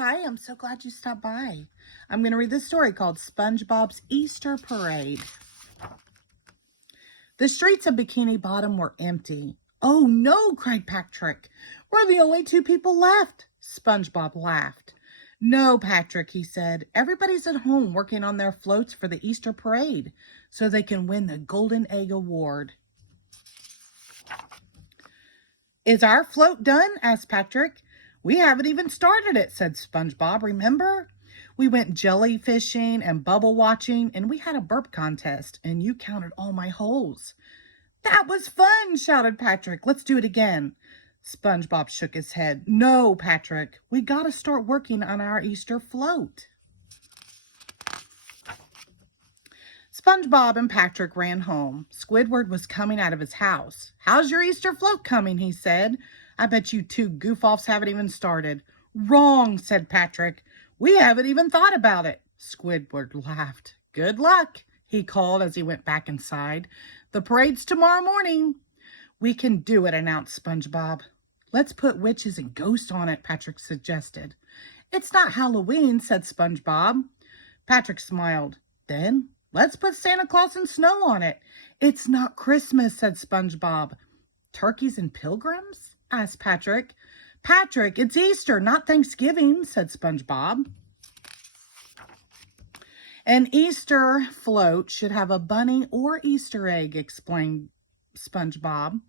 Hi, I'm so glad you stopped by. I'm going to read this story called SpongeBob's Easter Parade. The streets of Bikini Bottom were empty. Oh no, cried Patrick. We're the only two people left. SpongeBob laughed. No, Patrick, he said. Everybody's at home working on their floats for the Easter Parade so they can win the Golden Egg Award. Is our float done? Asked Patrick. We haven't even started it, said SpongeBob. Remember? We went jellyfishing and bubble watching, and we had a burp contest, and you counted all my holes. That was fun, shouted Patrick. Let's do it again. SpongeBob shook his head. No, Patrick, we got to start working on our Easter float. SpongeBob and Patrick ran home. Squidward was coming out of his house. How's your Easter float coming? He said. I bet you two goof-offs haven't even started. Wrong, said Patrick. We haven't even thought about it. Squidward laughed. Good luck, he called as he went back inside. The parade's tomorrow morning. We can do it, announced SpongeBob. Let's put witches and ghosts on it, Patrick suggested. It's not Halloween, said SpongeBob. Patrick smiled. Then let's put Santa Claus and snow on it. It's not Christmas, said SpongeBob. Turkeys and pilgrims? Asked Patrick. Patrick, it's Easter, not Thanksgiving, said SpongeBob. An Easter float should have a bunny or Easter egg, explained SpongeBob.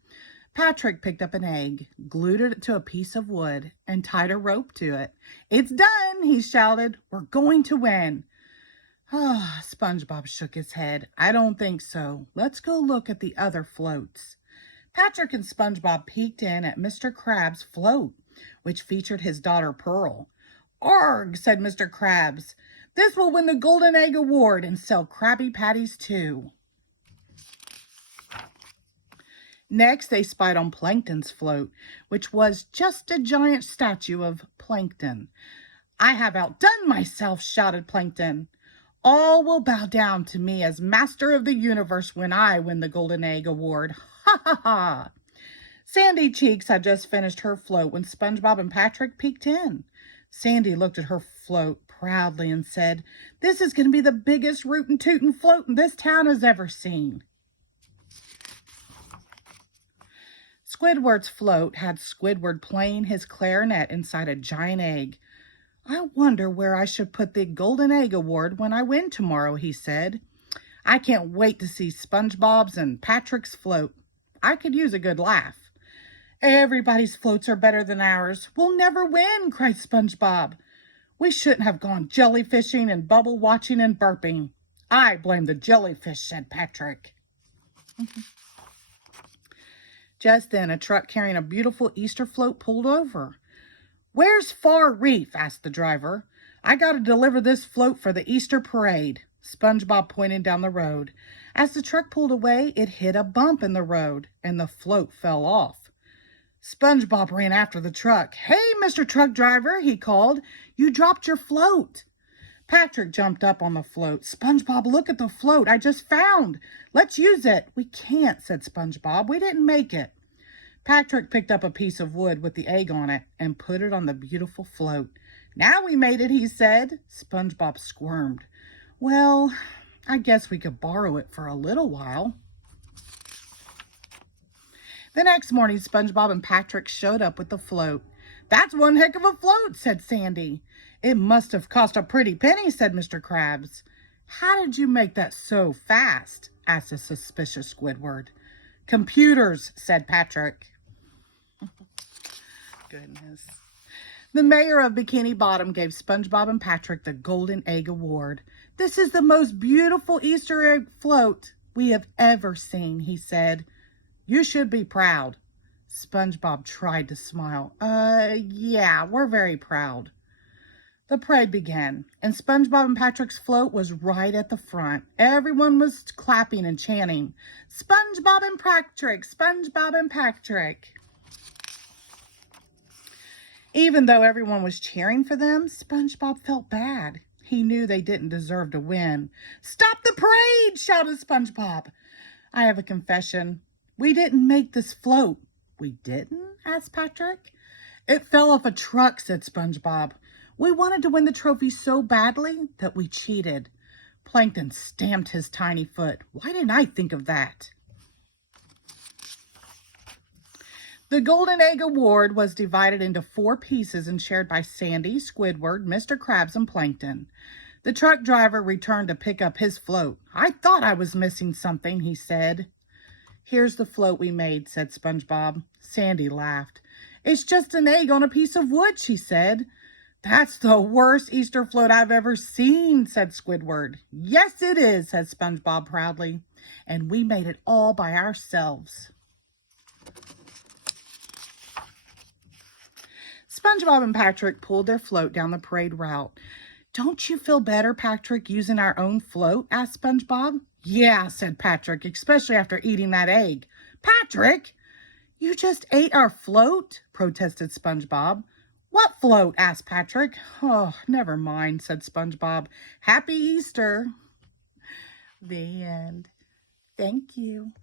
Patrick picked up an egg, glued it to a piece of wood, and tied a rope to it. It's done, he shouted. We're going to win. SpongeBob shook his head. I don't think so. Let's go look at the other floats. Patrick and SpongeBob peeked in at Mr. Krabs' float, which featured his daughter Pearl. Arg, said Mr. Krabs. This will win the Golden Egg Award and sell Krabby Patties too. Next, they spied on Plankton's float, which was just a giant statue of Plankton. I have outdone myself, shouted Plankton. All will bow down to me as master of the universe when I win the Golden Egg Award. Ha ha ha! Sandy Cheeks had just finished her float when SpongeBob and Patrick peeked in. Sandy looked at her float proudly and said, This is going to be the biggest rootin' tootin' float this town has ever seen. Squidward's float had Squidward playing his clarinet inside a giant egg. I wonder where I should put the Golden Egg Award when I win tomorrow, he said. I can't wait to see SpongeBob's and Patrick's float. I could use a good laugh. Everybody's floats are better than ours. We'll never win, cried SpongeBob. We shouldn't have gone jellyfishing and bubble watching and burping. I blame the jellyfish, said Patrick. Just then, a truck carrying a beautiful Easter float pulled over. Where's Far Reef? Asked the driver. I got to deliver this float for the Easter parade. SpongeBob pointed down the road. As the truck pulled away, it hit a bump in the road, and the float fell off. SpongeBob ran after the truck. Hey, Mr. Truck Driver, he called. You dropped your float. Patrick jumped up on the float. SpongeBob, look at the float I just found. Let's use it. We can't, said SpongeBob. We didn't make it. Patrick picked up a piece of wood with the egg on it and put it on the beautiful float. Now we made it, he said. SpongeBob squirmed. Well, I guess we could borrow it for a little while. The next morning, SpongeBob and Patrick showed up with the float. That's one heck of a float, said Sandy. It must have cost a pretty penny, said Mr. Krabs. How did you make that so fast? Asked a suspicious Squidward. Computers, said Patrick. Goodness. The mayor of Bikini Bottom gave SpongeBob and Patrick the Golden Egg Award. This is the most beautiful Easter egg float we have ever seen, he said. You should be proud. SpongeBob tried to smile. Yeah, we're very proud. The parade began, and SpongeBob and Patrick's float was right at the front. Everyone was clapping and chanting, SpongeBob and Patrick, SpongeBob and Patrick. Even though everyone was cheering for them, SpongeBob felt bad. He knew they didn't deserve to win. Stop the parade, shouted SpongeBob. I have a confession. We didn't make this float. We didn't? Asked Patrick. It fell off a truck, said SpongeBob. We wanted to win the trophy so badly that we cheated. Plankton stamped his tiny foot. Why didn't I think of that? The Golden Egg Award was divided into 4 pieces and shared by Sandy, Squidward, Mr. Krabs, and Plankton. The truck driver returned to pick up his float. I thought I was missing something, he said. Here's the float we made, said SpongeBob. Sandy laughed. It's just an egg on a piece of wood, she said. That's the worst Easter float I've ever seen, said Squidward. Yes, it is, said SpongeBob proudly. And we made it all by ourselves. SpongeBob and Patrick pulled their float down the parade route. Don't you feel better, Patrick, using our own float? Asked SpongeBob. Yeah, said Patrick, especially after eating that egg. Patrick, you just ate our float? Protested SpongeBob. What float? Asked Patrick. Oh, never mind, said SpongeBob. Happy Easter. The end. Thank you.